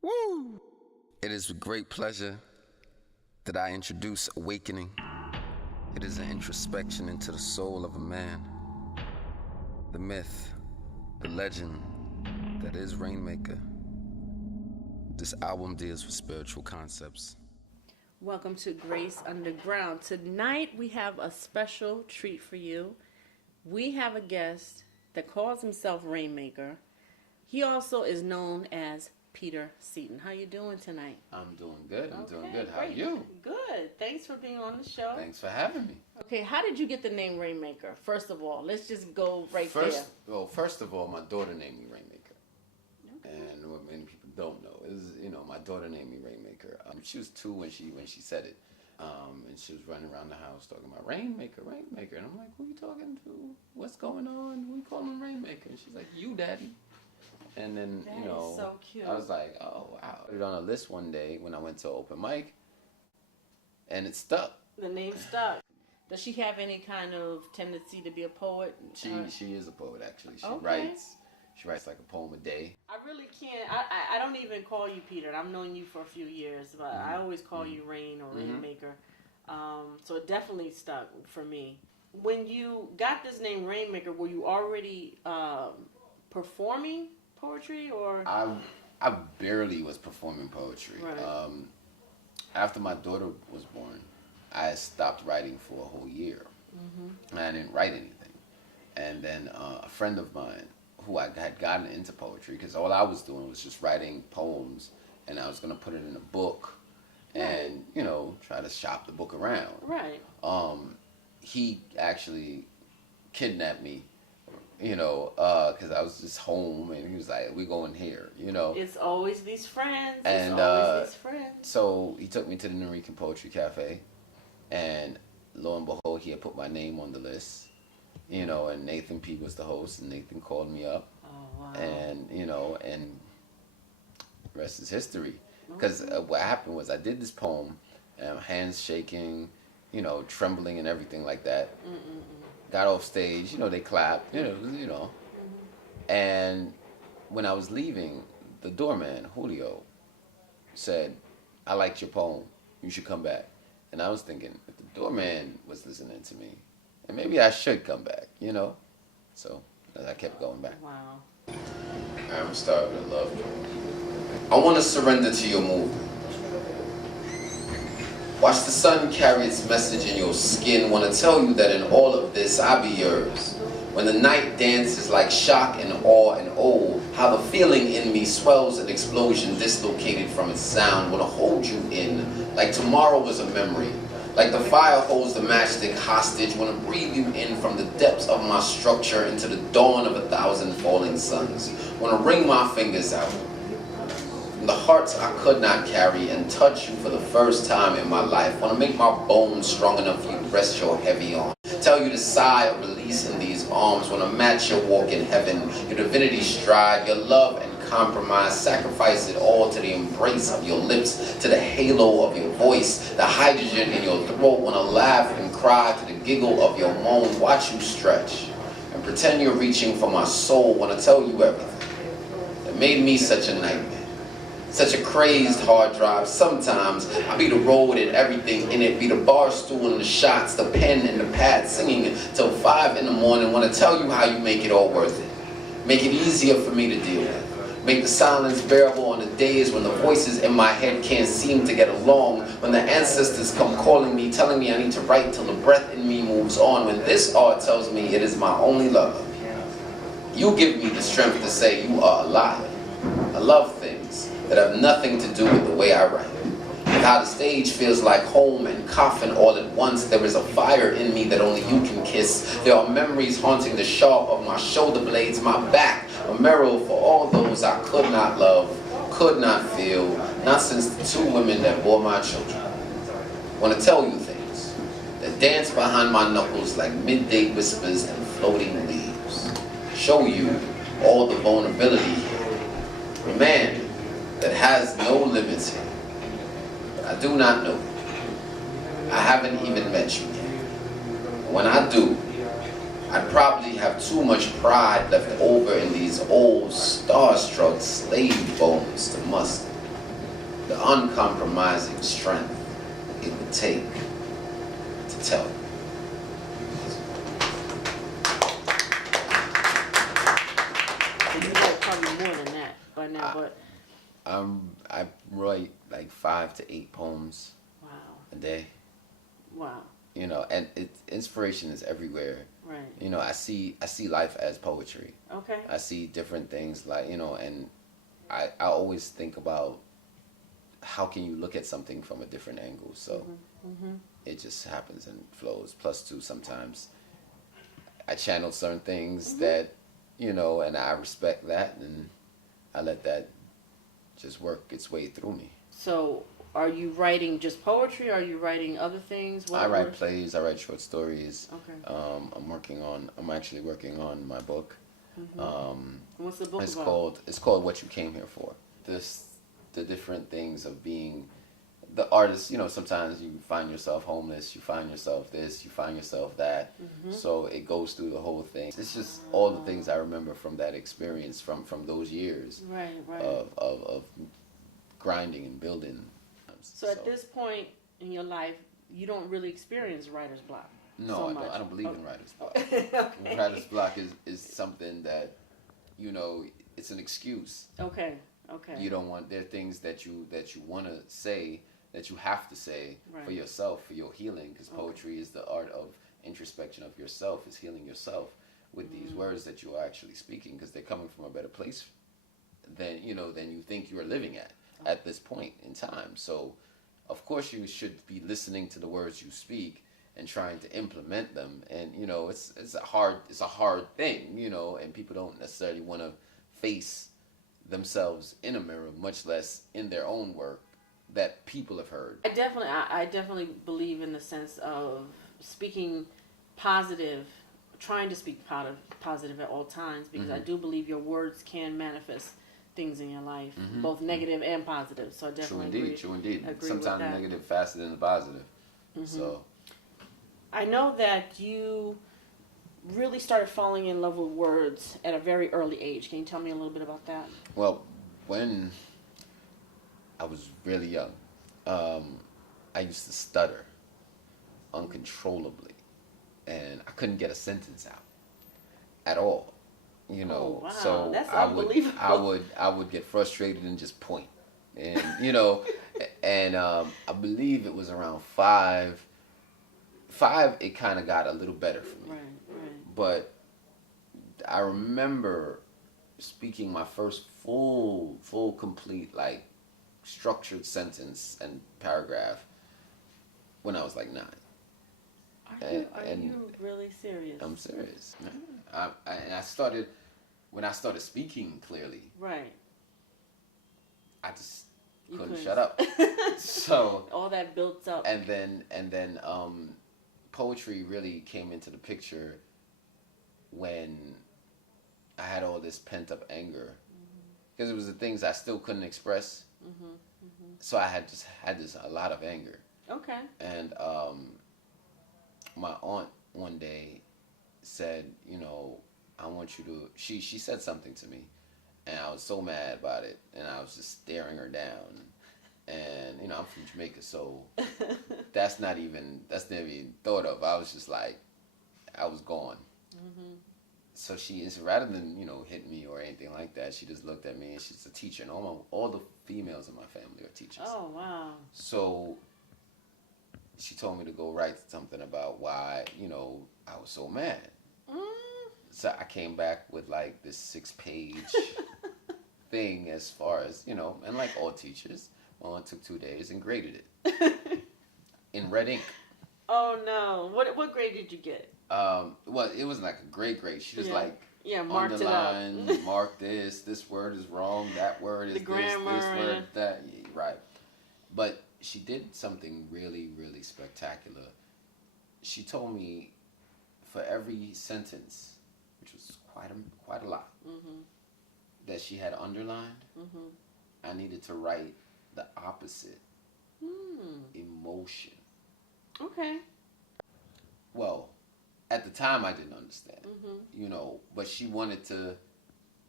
Woo! It is with great pleasure that I introduce Awakening. It is an introspection into the soul of a man, the myth, the legend that is Rainmaker. This album deals with spiritual concepts. Welcome to Grace Underground. Tonight we have a special treat for you. We have a guest that calls himself Rainmaker. He also is known as Peter Seaton. How you doing tonight? I'm doing good. Doing good. How are Great. you? Good. Thanks for being on the show. Thanks for having me. Okay, how did you get the name Rainmaker? First of all, let's just go there. First of all, my daughter named me Rainmaker. Okay. And what many people don't know is, my daughter named me Rainmaker. She was 2 when she said it. And she was running around the house talking about Rainmaker. And I'm like, who you talking to? What's going on? Who you calling Rainmaker? And she's like, you, Daddy. And then, That is so cute. I was like, oh, wow. I put it on a list one day when I went to open mic, and it stuck. The name stuck. Does she have any kind of tendency to be a poet? She is a poet, actually. She writes like a poem a day. I really can't. I don't even call you Peter. I've known you for a few years, but I always call you Rain or Rainmaker. So it definitely stuck for me. When you got this name Rainmaker, were you already performing poetry, or? I barely was performing poetry. Right. After my daughter was born, I stopped writing for a whole year. And I didn't write anything. And then a friend of mine who I had gotten into poetry, because all I was doing was just writing poems, and I was going to put it in a book and, try to shop the book around. Right. He actually kidnapped me, because I was just home, and he was like, we going here, It's always these friends. So he took me to the Norican Poetry Cafe, and lo and behold, he had put my name on the list. And Nathan P was the host, and Nathan called me up. Oh, wow. And, and the rest is history. Because what happened was I did this poem, hands shaking, trembling and everything like that. Got off stage, they clapped, And when I was leaving, the doorman, Julio, said, I liked your poem. You should come back. And I was thinking, if the doorman was listening to me, and maybe I should come back, So I kept going back. Wow. I'm starting to love you. I want to surrender to your movement. Watch the sun carry its message in your skin. Want to tell you that in all of this, I be yours. When the night dances like shock and awe and oh, how the feeling in me swells an explosion dislocated from its sound. Want to hold you in like tomorrow was a memory. Like the fire holds the matchstick hostage, want to breathe you in from the depths of my structure into the dawn of 1,000 falling suns. Want to wring my fingers out from the hearts I could not carry and touch you for the first time in my life. Want to make my bones strong enough for you to rest your heavy on. Tell you to sigh of release in these arms. Want to match your walk in heaven, your divinity stride, your love and compromise, sacrifice it all to the embrace of your lips, to the halo of your voice, the hydrogen in your throat. Want to laugh and cry to the giggle of your moan, watch you stretch and pretend you're reaching for my soul. Want to tell you everything that made me such a nightmare, such a crazed hard drive. Sometimes I be the road and everything in it, be the bar stool and the shots, the pen and the pad, singing till 5 in the morning. Want to tell you how you make it all worth it, make it easier for me to deal with. Make the silence bearable on the days when the voices in my head can't seem to get along. When the ancestors come calling me, telling me I need to write till the breath in me moves on. When this art tells me it is my only love. You give me the strength to say you are alive. I love things that have nothing to do with the way I write. And how the stage feels like home and coffin all at once. There is a fire in me that only you can kiss. There are memories haunting the sharp of my shoulder blades, my back. A mirror for all those I could not love, could not feel, not since the 2 women that bore my children. Want to tell you things that dance behind my knuckles like midday whispers and floating leaves. Show you all the vulnerability here. A man that has no limits here. I do not know you. I haven't even met you yet. When I do, I'd probably have too much pride left over in these old, starstruck slave bones to muster. the uncompromising strength it would take to tell it. You write probably more than that by now, but I write like 5 to 8 poems wow, a day. wow, You know, and inspiration is everywhere. right, You know, I see life as poetry. okay, I see different things like, you know, and I always think about how can you look at something from a different angle. So it just happens and flows. Plus, too, sometimes I channel certain things that, you know, and I respect that, and I let that just work its way through me. So, are you writing just poetry? Or are you writing other things? I write plays. I write short stories. Okay. I'm actually working on my book. What's the book It's about? called What You Came Here For. The different things of being the artist. You know, sometimes you find yourself homeless. You find yourself this. You find yourself that. So it goes through the whole thing. It's just all the things I remember from that experience, from those years Right, right. of grinding and building. So at this point in your life, you don't really experience writer's block. No, so I much. don't. I don't believe in writer's block. Okay. Writer's block is something that, you know, it's an excuse. Okay. Okay. You don't want, there are things that you want to say, that you have to say for Right. yourself, for your healing, because poetry is the art of introspection of yourself, is healing yourself with these words that you are actually speaking, because they're coming from a better place than you think you are living at this point in time. So of course you should be listening to the words you speak and trying to implement them. And you know, it's a hard thing, you know, and people don't necessarily want to face themselves in a mirror, much less in their own work that people have heard. I definitely believe in the sense of speaking positive, trying to speak positive at all times, because I do believe your words can manifest things in your life, both negative and positive. So I definitely True indeed. agree Sometimes with that. negative faster than the positive. So I know that you really started falling in love with words at a very early age. Can you tell me a little bit about that? well, when I was really young, I used to stutter uncontrollably, and I couldn't get a sentence out at all. You know, Oh, wow. so That's unbelievable. I would get frustrated and just point, and you know, and I believe it was around 5. It kind of got a little better for me, Right. but I remember speaking my first full complete, like, structured sentence and paragraph when I was like 9. Are you really serious? I'm serious. And when I started speaking clearly, Right. I just You couldn't shut up. So all that built up. and then poetry really came into the picture when I had all this pent up anger, because it was the things I still couldn't express. So I had a lot of anger. Okay. And my aunt one day said, you know, I want you to. She said something to me, and I was so mad about it, and I was just staring her down. And you know, I'm from Jamaica, so that's never even thought of. I was just like, I was gone. So rather than, you know, hit me or anything like that, she just looked at me, and she's a teacher, and all the females in my family are teachers. Oh, wow. So she told me to go write something about why, you know, I was so mad. So I came back with like this 6-page thing, as far as, you know, and like all teachers, well, it took 2 days and graded it in red ink. Oh no! What grade did you get? Well, it wasn't like a grade. She just marked it up. mark this word is wrong, that word is The grammar, this word that, right. But she did something really, really spectacular. She told me for every sentence, which was quite a lot, that she had underlined, I needed to write the opposite emotion. Okay. Well, at the time I didn't understand, you know, but she wanted to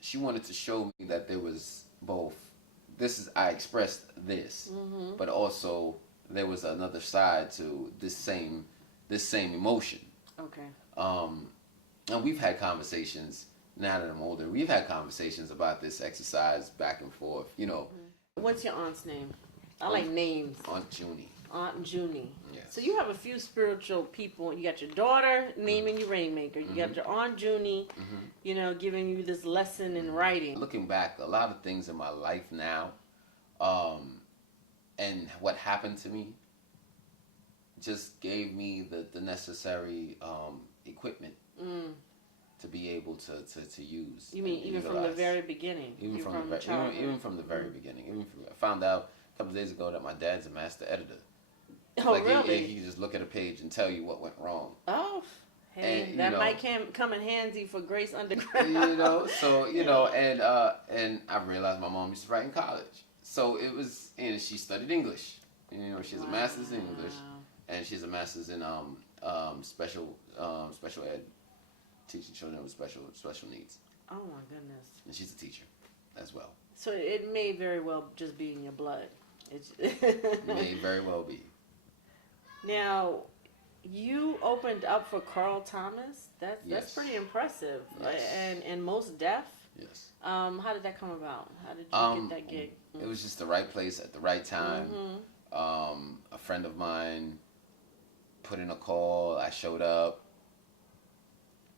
show me that there was both I expressed this, but also there was another side to this same emotion. Okay. And we've had conversations now that I'm older. We've had conversations about this exercise back and forth. You know. What's your aunt's name? I like names. Aunt Junie. Aunt Junie. Yes. So you have a few spiritual people. You got your daughter naming you Rainmaker. You got your Aunt Junie, you know, giving you this lesson in writing. Looking back, a lot of things in my life now, and what happened to me, just gave me the necessary equipment to be able to use. You mean even from the very beginning? Even from the very beginning. I found out a couple of days ago that my dad's a master editor. Oh, like really? He can just look at a page and tell you what went wrong. Oh, hey, and, that might come in handy for Grace Underground. You know, so you know, and I realized my mom used to write in college, so it was, and she studied English. You know, she's a master's in English, and she's a master's in special ed, teaching children with special needs. Oh my goodness! And she's a teacher as well. So it may very well just be in your blood. It's may very well be. Now, you opened up for Carl Thomas. That's pretty impressive. Yes. And Most Deaf. Yes. How did that come about? How did you get that gig? It was just the right place at the right time. A friend of mine put in a call. I showed up,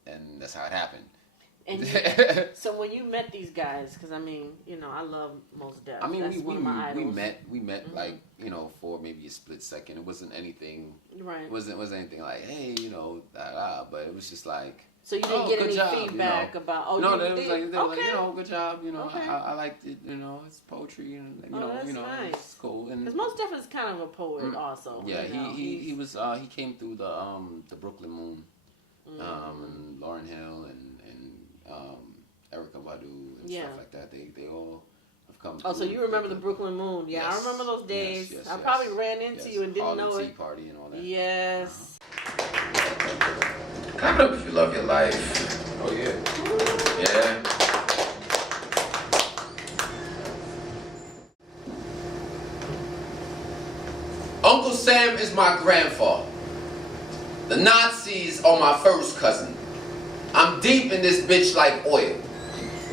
and that's how it happened. And so when you met these guys, because I mean, you know, I love Most Deaf. I mean, that's one of my idols. we met like, you know, for maybe a split second. It wasn't anything. Right. It wasn't anything like, hey, you know, but it was just like. So you didn't get any job, feedback you know? about? Oh, no, you they was did? like, you know, good job. You know, Okay. I liked it. You know, it's poetry, and that's you know, nice. it's cool. And because Most Deaf is kind of a poet, also. yeah, you know? he was he came through the Brooklyn Moon, and Lauryn Hill and Erica Badu and stuff like that. They all have come. Oh, so you remember the Brooklyn Moon? Yeah, yes. I remember those days. Yes, I probably ran into you and didn't Harlem know Tea it. Party and all that. Yes. Clap it up if you love your life. Oh yeah. Yeah. Uncle Sam is my grandfather. The Nazis are my first cousin. I'm deep in this bitch like oil.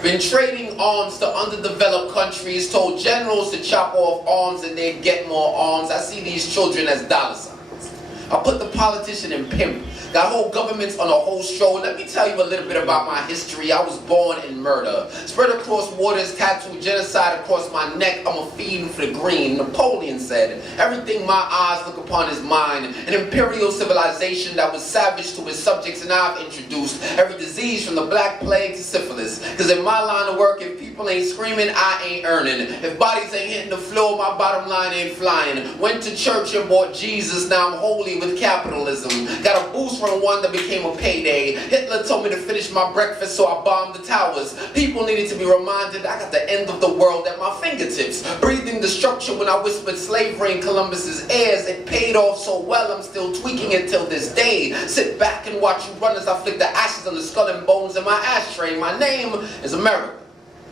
Been trading arms to underdeveloped countries, told generals to chop off arms and they'd get more arms. I see these children as dollar signs. I put the politician in pimp. Got whole governments on a whole show. Let me tell you a little bit about my history. I was born in murder. Spread across waters, tattooed genocide across my neck. I'm a fiend for the green. Napoleon said, everything my eyes look upon is mine. An imperial civilization that was savage to its subjects, and I've introduced every disease from the Black Plague to syphilis. Because in my line of work, if people ain't screaming, I ain't earning. If bodies ain't hitting the floor, my bottom line ain't flying. Went to church and bought Jesus, now I'm holy with capitalism. Got a boost from one that became a payday. Hitler told me to finish my breakfast, so I bombed the towers. People needed to be reminded I got the end of the world at my fingertips. Breathing destruction when I whispered slavery in Columbus's ears. It paid off so well, I'm still tweaking it till this day. Sit back and watch you run as I flick the ashes on the skull and bones in my ashtray. My name is America.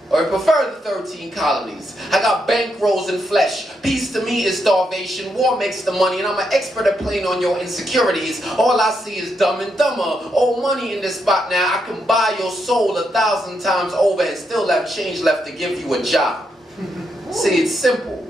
Or I prefer the 13 colonies. I got bankrolls and flesh. Peace to me is starvation. War makes the money, and I'm an expert at playing on your insecurities. All I see is dumb and dumber. Old money in this spot now. I can buy your soul 1,000 times over and still have change left to give you a job. See, it's simple.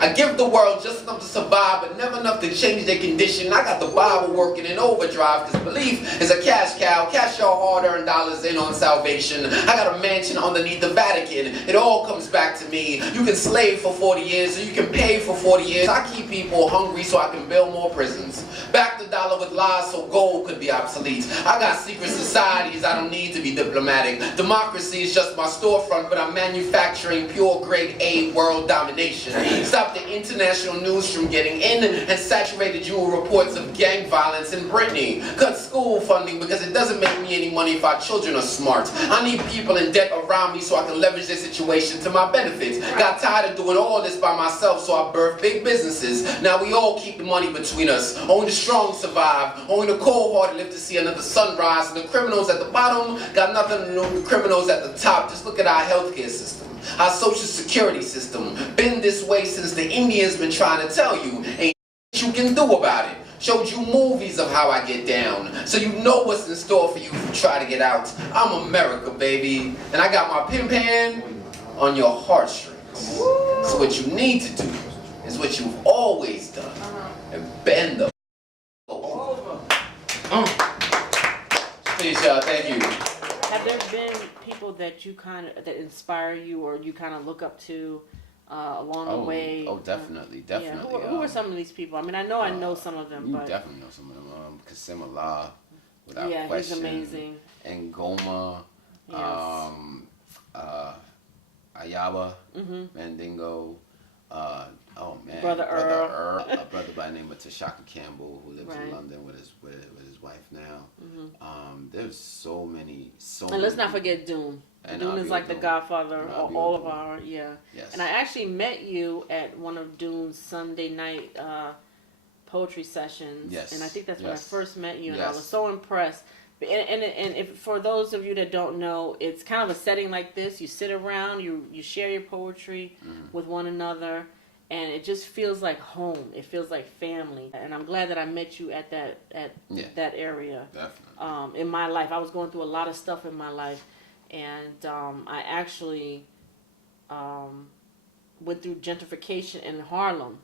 I give the world just enough to survive, but never enough to change their condition. I got the Bible working in overdrive, because belief is a cash cow. Cash your hard-earned dollars in on salvation. I got a mansion underneath the Vatican. It all comes back to me. You can slave for 40 years, or you can pay for 40 years. I keep people hungry so I can build more prisons. Back the dollar with lies so gold could be obsolete. I got secret societies, I don't need to be diplomatic. Democracy is just my storefront, but I'm manufacturing pure grade A world domination. Stop the international news from getting in and saturated you with reports of gang violence in Brittany. Cut school funding because it doesn't make me any money if our children are smart. I need people in debt around me so I can leverage their situation to my benefit. Got tired of doing all this by myself, so I birthed big businesses. Now we all keep the money between us. Only the strong survive. Only the cold-hearted live to see another sunrise. And the criminals at the bottom got nothing to do with the criminals at the top. Just look at our healthcare system. Our social security system been this way since the Indians been trying to tell you. Ain't you can do about it. Showed you movies of how I get down, so you know what's in store for you if you try to get out. I'm America, baby, and I got my pimp hand on your heartstrings. So what you need to do is what you've always done, and bend the over. Please, y'all, thank you. Have there been people that you that inspire you, or you kind of look up to along the way? Oh, definitely. Yeah. Who are some of these people? I mean, I know some of them. You but definitely know some of them. Kasim Allah, without yeah, question. he's amazing. And Goma, Yes. Ayaba, Mandingo. Oh man, Brother Earl. A brother by the name of Tashaka Campbell, who lives in London with his wife now. There's so many. And let's not forget Dune. Dune is like the godfather of all of our Yes. And I actually met you at one of Dune's Sunday night poetry sessions. Yes. And I think that's when I first met you, and Yes. I was so impressed. And if for those of you that don't know, it's kind of a setting like this. You sit around, you share your poetry with one another, and it just feels like home. It feels like family. And I'm glad that I met you at that area. Definitely. In my life, I was going through a lot of stuff in my life, and I actually went through gentrification in Harlem.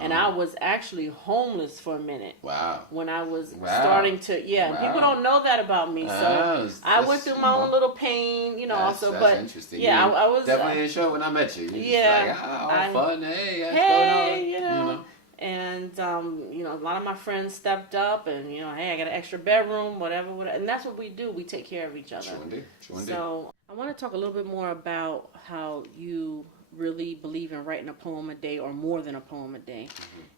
And I was actually homeless for a minute. Wow. When I was starting to, people don't know that about me. So I went through my own little pain, also. That's but interesting. yeah, I was definitely sure when I met you. You just like, fun. Hey, what's going on? And a lot of my friends stepped up, and hey, I got an extra bedroom, whatever, and that's what we do. We take care of each other. True indeed. So I want to talk a little bit more about how you really believe in writing a poem a day, or more than a poem a day.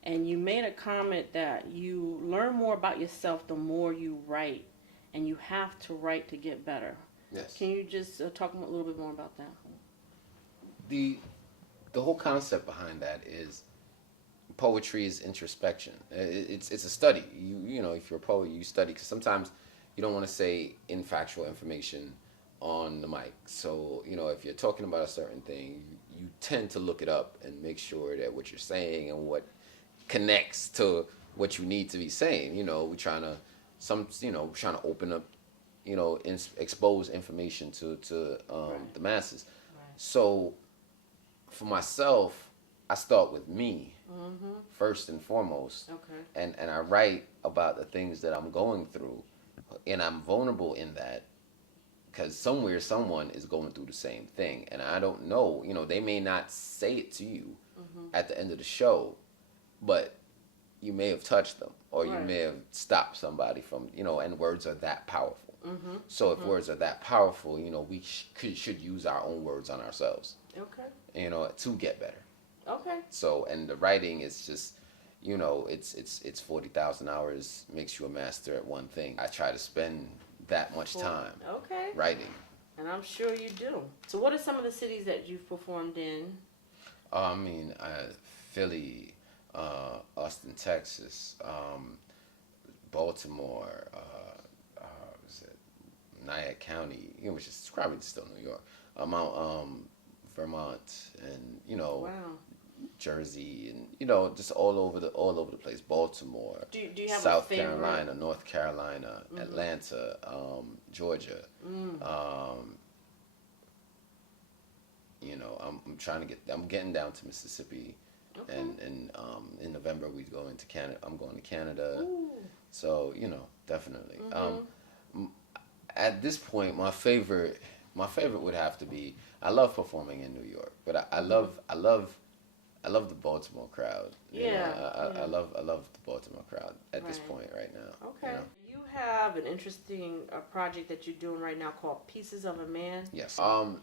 And you made a comment that you learn more about yourself the more you write, and you have to write to get better. Yes. Can you just talk a little bit more about that? The whole concept behind that is poetry is introspection. It's a study. If you're a poet, you study, because sometimes you don't want to say infactual information on the mic. So, if you're talking about a certain thing, you tend to look it up and make sure that what you're saying and what connects to what you need to be saying. We're trying to open up, expose information to the masses. Right. So for myself, I start with me first and foremost. Okay. And I write about the things that I'm going through, and I'm vulnerable in that. Because somewhere someone is going through the same thing, and I don't know. They may not say it to you at the end of the show, but you may have touched them, or you may have stopped somebody from, and words are that powerful. So if words are that powerful, we should use our own words on ourselves. Okay. To get better. Okay. So, and the writing is just, it's 40,000 hours makes you a master at one thing. I try to spend that much time writing. And I'm sure you do. So what are some of the cities that you've performed in? Philly, Austin, Texas, Baltimore, Nyack County, which is probably still New York, Vermont, and wow. Jersey, and just all over the place. Baltimore, do you have South Carolina, North Carolina, Atlanta, Georgia. I'm getting down to Mississippi, and in November we go into Canada. I'm going to Canada. Ooh. So definitely. At this point, my favorite would have to be, I love performing in New York, but I love the Baltimore crowd. I love the Baltimore crowd at this point right now. Okay. You have an interesting project that you're doing right now called Pieces of a Man. Yes.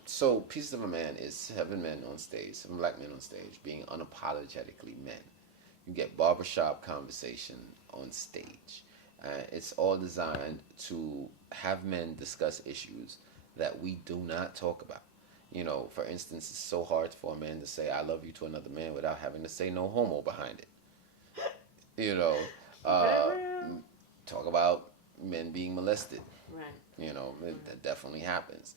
So Pieces of a Man is 7 men on stage, 7 black men on stage, being unapologetically men. You get barbershop conversation on stage. It's all designed to have men discuss issues that we do not talk about. For instance, it's so hard for a man to say "I love you" to another man without having to say "no homo" behind it. Talk about men being molested. Right. That definitely happens.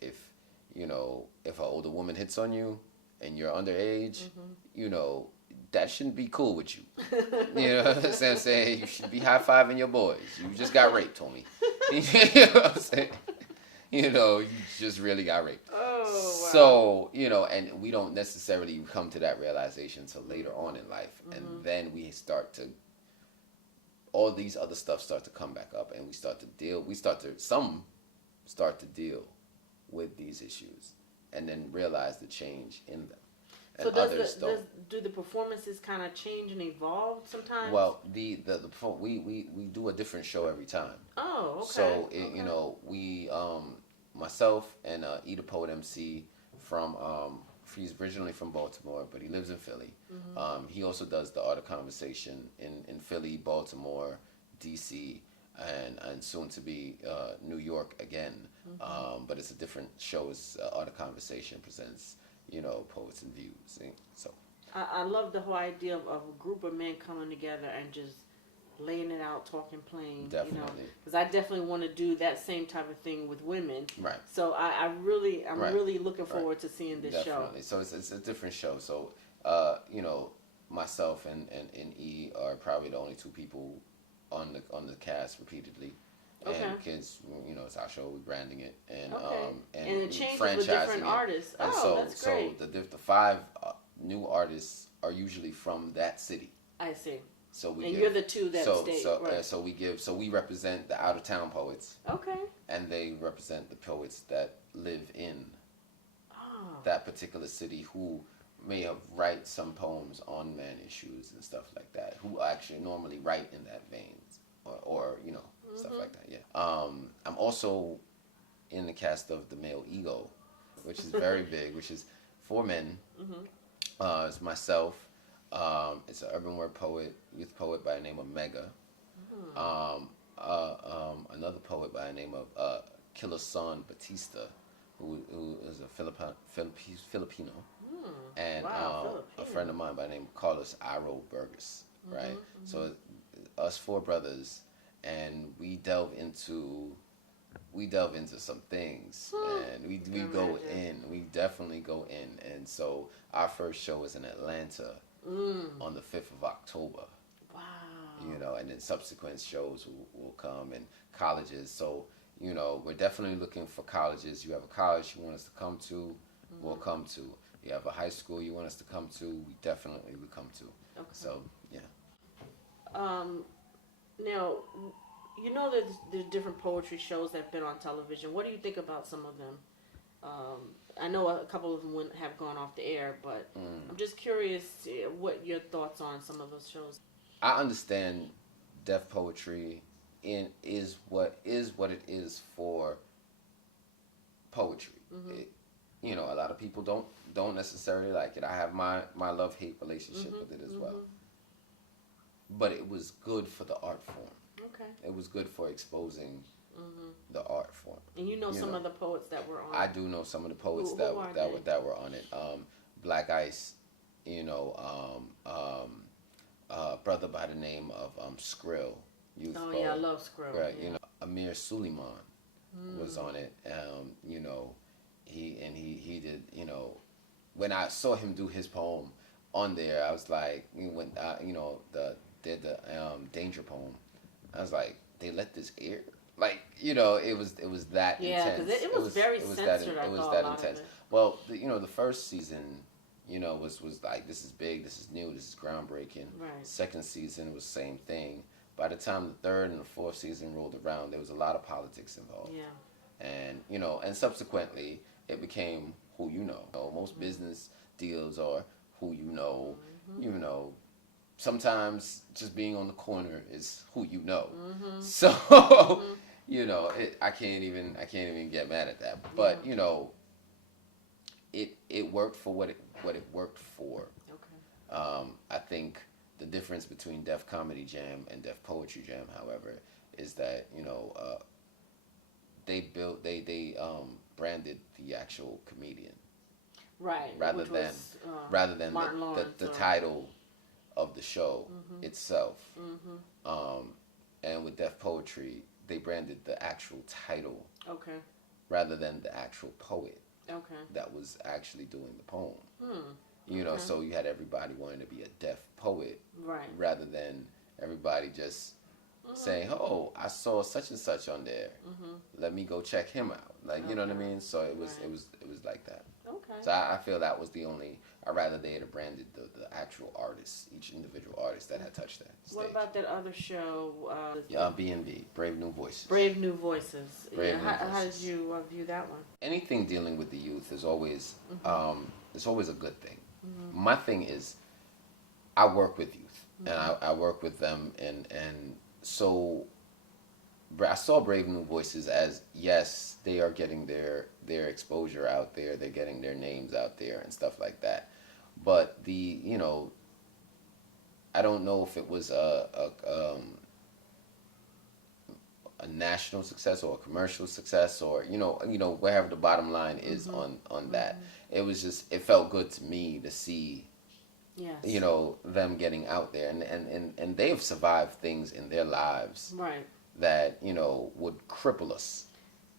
If you know, if an older woman hits on you and you're underage, you know, that shouldn't be cool with you. You know what I'm saying? You should be high-fiving your boys. You just got raped, homie. You know what I'm saying? You know, you just really got raped. Oh, wow. So, you know, and we don't necessarily come to that realization until later on in life. And then all these other stuff start to come back up, and some start to deal with these issues and then realize the change in them. And so others don't. do the performances kind of change and evolve sometimes? Well, we do a different show every time. Oh, okay. So you know, we myself and Eda Poet MC from he's originally from Baltimore, but he lives in Philly. He also does the Art of Conversation in Philly, Baltimore, DC, and soon to be New York again. But it's a different show. It's Art of Conversation presents, you know, Poets and Views. So I love the whole idea of a group of men coming together and just laying it out, talking plain. Definitely. You know, because I definitely want to do that same type of thing with women. Right. So I'm really looking forward to seeing this Definitely. show. So it's a different show. So you know, myself and E are probably the only two people on the cast repeatedly. Okay. And kids, you know, it's our show. We're branding it, and and it changes franchising with different it. artists. And That's great. So the 5 new artists are usually from that city. I see. So you're the 2 that stay. Right. So we represent the out of town poets. Okay. And they represent the poets that live in that particular city who may have write some poems on man issues and stuff like that. Who actually normally write in that veins or you know. Stuff like that, yeah. I'm also in the cast of The Male Ego, which is very big, which is 4 men. It's myself. It's an urban word poet, youth poet by the name of Mega. Another poet by the name of Kilasan Batista, who is a Filipino. And a friend of mine by the name of Carlos Aro Burgess, right? So us 4 brothers. And we delve into some things, and we definitely go in. And so our first show is in Atlanta on the 5th of October. Wow. You know, and then subsequent shows will come in colleges. So, you know, we're definitely looking for colleges. You have a college you want us to come to, we'll come to. You have a high school you want us to come to, we definitely will come to. Okay. So, yeah. Now, you know there's different poetry shows that have been on television. What do you think about some of them? I know a couple of them have gone off the air, but I'm just curious what your thoughts on some of those shows. I understand deaf poetry is what it is for poetry. You know, a lot of people don't necessarily like it. I have my love-hate relationship with it as well. But it was good for the art form. Okay. It was good for exposing the art form. And you know some of the poets that were on it? I do know some of the poets that were on it. Black Ice, you know, brother by the name of Skrill, youth poet. Yeah, I love Skrill. Right, yeah. you know, Amir Suleiman was on it. You know, he did, you know, when I saw him do his poem on there, I was like, when you know, the Danger poem, I was like, they let this air? Like, you know, it was that intense. Yeah, because it was very censored. It was that intense. Well, you know, the first season, you know, was like, this is big, this is new, this is groundbreaking. Right. Second season was same thing. By the time the third and the fourth season rolled around, there was a lot of politics involved. Yeah. And, you know, and subsequently, it became who you know. Most business deals are who you know. You know, sometimes just being on the corner is who you know. So, you know, I can't even get mad at that. But you know, it worked for what it worked for. Okay. I think the difference between Def Comedy Jam and Def Poetry Jam, however, is that, you know, they branded the actual comedian. Right. Rather than the title of the show itself. And with Def Poetry, they branded the actual title. Okay. Rather than the actual poet. that was actually doing the poem. Hmm. You know, so you had everybody wanting to be a deaf poet, right? Rather than everybody just saying, "Oh, I saw such and such on there. Let me go check him out." Like, you know what I mean? So it was like that. Okay. So I feel that was the only. I rather they had branded the actual artists, each individual artist that had touched that stage. What about that other show? B&B, Brave New Voices. Brave New Voices. Brave New How did Voices. you view that one? Anything dealing with the youth is always it's always a good thing. My thing is, I work with youth, and I work with them, and so I saw Brave New Voices as, yes, they are getting their exposure out there, they're getting their names out there and stuff like that. But I don't know if it was a national success or a commercial success, or wherever the bottom line is on that. It was just, it felt good to me to see them getting out there, and they've survived things in their lives that would cripple us.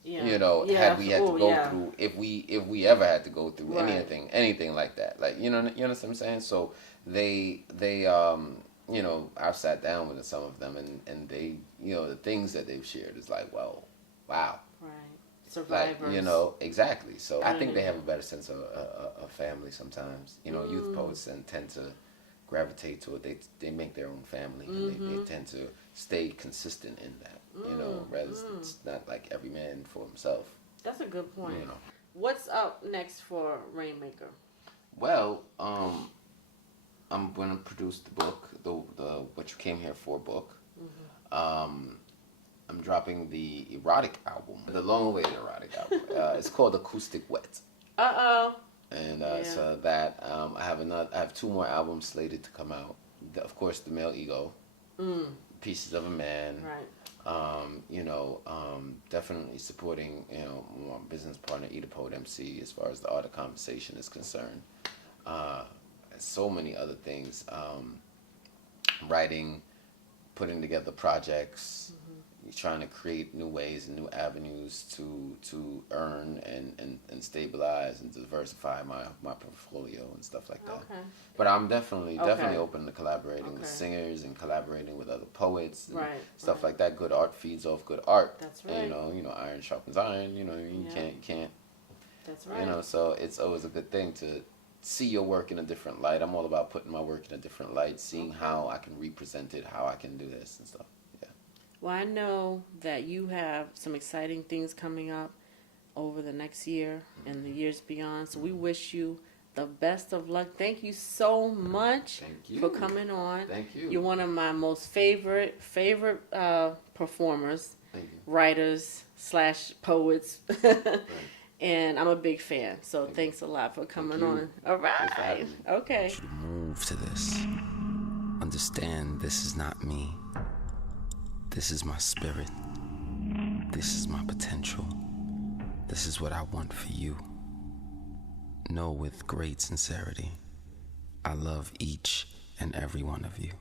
Had we had to go through, if we ever had to go through anything like that, like you know what I'm saying. So they I've sat down with some of them, and they the things that they've shared is like, wow, survivors, like, exactly. So I think they have a better sense of a family sometimes. Youth poets and tend to gravitate to it. They make their own family, and they tend to stay consistent in that. Rather it's not like every man for himself. That's a good point. What's up next for Rainmaker? Well, I'm going to produce the book, the What You Came Here For book. I'm dropping the erotic album, the long-awaited erotic album. It's called Acoustic Wet. And so that I have 2 more albums slated to come out. Of course, The Male Ego, Pieces of a Man. Definitely supporting my business partner Ida Poet MC as far as the Art of Conversation is concerned. So many other things. Writing, putting together projects, trying to create new ways and new avenues to earn and stabilize and diversify my portfolio and stuff like that. But I'm definitely open to collaborating with singers and collaborating with other poets and stuff like that. Good art feeds off good art. That's right. And, iron sharpens iron. You can't. That's right. So it's always a good thing to see your work in a different light. I'm all about putting my work in a different light, seeing how I can represent it, how I can do this and stuff. Well, I know that you have some exciting things coming up over the next year and the years beyond. So we wish you the best of luck. Thank you so much for coming on. Thank you. You're one of my most favorite performers, writers / poets. And I'm a big fan. So thanks a lot for coming on. All right. Okay. Move to this. Understand this is not me. This is my spirit. This is my potential. This is what I want for you. Know with great sincerity, I love each and every one of you.